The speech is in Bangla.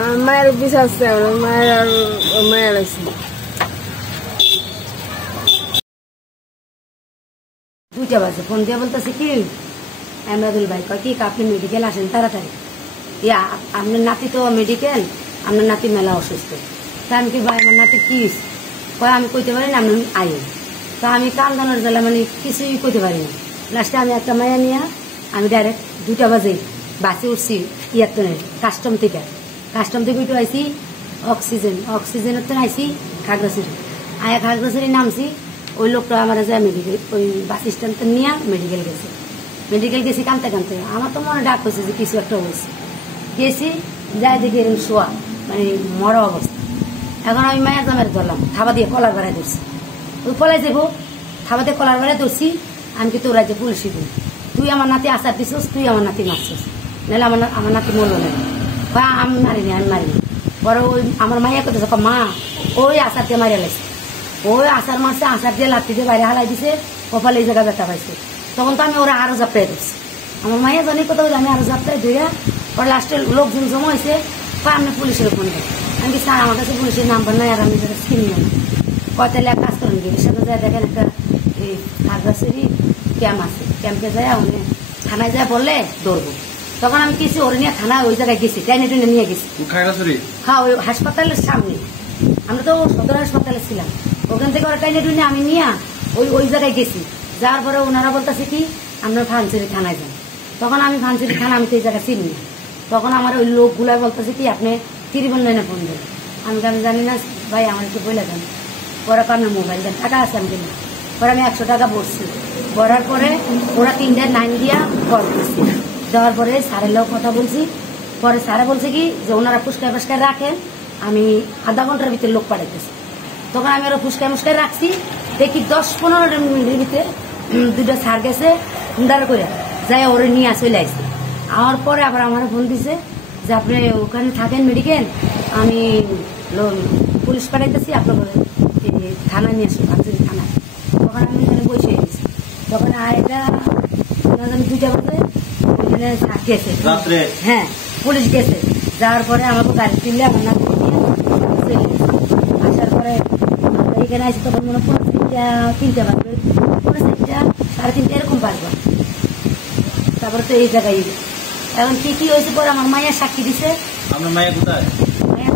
মায়ের বিশ্বাস আছে, মায়ের আর মায়ের আছে। দুইটা বাজে ফোন দিয়ে বলতেছে কি এমরাদুল ভাই কয় কি আপনি মেডিকেল আসেন তাড়াতাড়ি, ইয়া আপনার নাতি তো মেডিকেল, আপনার নাতি মেলা অসুস্থ। তা আমি কি ভাই আমার নাতি কি কয় আমি কইতে পারি না, আপনি আইন। তো আমি কান্দানোর জেলা মানে কিছুই কইতে পারি না। লাস্টে আমি একটা মায়া নিয়ে আমি ডাইরেক্ট 2টা বাজে বাসে উঠছি ইয়াত্তনের কাস্টম থেকে উঠে আইসি অক্সিজেনের তো আইসি খাগড়াছড়ি, আয়া খাগড়াছড়ি নামছি। ওই লোকটা আমার যায় মেডিকেল ওই বাস স্ট্যান্ড নিয়ে মেডিকেল গেছি কানতে আমার তো মনে ডাক হয়েছে যে কিছু একটা হয়েছে। গেছি যাই দেখি এরকম শোয়া মানে মরা অবস্থা। এখন আমি মায়ের জামের ধরলাম, থাবা দিয়ে কলার বেড়ায় ধরছি, ওই পলায় যাবো থাবা দিয়ে কলার বেড়ায় ধরছি। আমি কি তোর রাজ্যে পুলিশ দিই, তুই আমার নাতি আচার দিছিস, তুই আমার নাতি মারছিস, নাহলে আমার নাতি মরলো না। আমি মারিনি পরে ওই আমার মাইয়া করতেছে মা ওই আচার দিয়ে মারিয়া লাগছে, ওই আচার মারছে, আচার দিয়ে লাঠি দিয়ে বাইরে হালাই দিছে, কপালে এই জায়গা ব্যথা পাইছে। তখন তো আমি ওরা আরো জাপটাই দিচ্ছি, আমার মাইয়া জানি কোথাও আমি আরো জাপটাই ধরে পরে লাস্টে লোকজন জমা হয়েছে। আপনি পুলিশের ফোন দেয়, আমি স্যার আমার কাছে পুলিশের নাম্বার নাই আর আমি যেটা চিনি না। কয়তালে এক কাজ করেন গিয়ে সাথে যায় দেখেন একটা এই খাগড়াছড়ি ক্যাম্প আছে, ক্যাম্পে যায় উনি থানায় যায় বললে দৌড়বো। তখন আমি কিছু ওর নিয়ে থানায় ওই জায়গায় গেছি, টাইনে টেনে নিয়ে গেছি। হ্যাঁ ওই হাসপাতালের সামনে, আমরা তো সদর হাসপাতালে ছিলাম, ওখান থেকে ওরা টাইনে টেনে আমি নিয়ে ওই জায়গায় গেছি। যাওয়ার পরে ওনারা বলতেছে কি আমরা ফানসুরি থানায় যান। তখন আমি ফানসুরি থানা আমি তো এই জায়গায় চিনি না। তখন আমার ওই লোকগুলা বলতেছে কি আপনি ত্রিবন্ধনে ফোন দেন। আমি জানি না ভাই আমার একটু বলে দেন। পরে আপনার মোবাইল দেন, টাকা আছে আমি কিনা। পরে আমি 100 টাকা ভরছি, ভরার পরে ওরা 3টা 9 দিয়া কল করছি। দেওয়ার পরে স্যারের লোক কথা বলছি, পরে স্যারে বলছে কি যে ওনারা ফুসকায় ফুসকায় রাখেন, আমি আধা ঘন্টার ভিতরে লোক পাঠাইতেছি। তখন আমি ওরা ফুসকায় মুসকায় রাখছি, দেখি 10-15 মিনিটের ভিতরে 2টা স্যার গেছে হুন্ডার করে যাই ওরে নিয়ে চলে আসছে। আমার পরে আবার আমার ফোন দিছে যে আপনি ওখানে থাকেন মেডিকেল, আমি পুলিশ পাঠাইতেছি আপনার থানায় নিয়ে আসি ফানসুরি থানায়। তখন আমি ওখানে বসে গেছি। তখন আরেকটা 2টা বাজে ওইখানে গেছে, হ্যাঁ পুলিশ গেছে। যাওয়ার পরে আমাকে গাড়ি তুললে আমার নাতি নিয়ে চলে গেছে। আসার পরে এখানে আসি তখন মনে হয় 3টা বাজবে, 4:30 3:30 এরকম বাজবে। তারপরে তো এই জায়গায় এখন কি হয়েছে পরে আমার মায়ের সাক্ষী দিছে। আপনার মায়ের কোথায়? মায়ের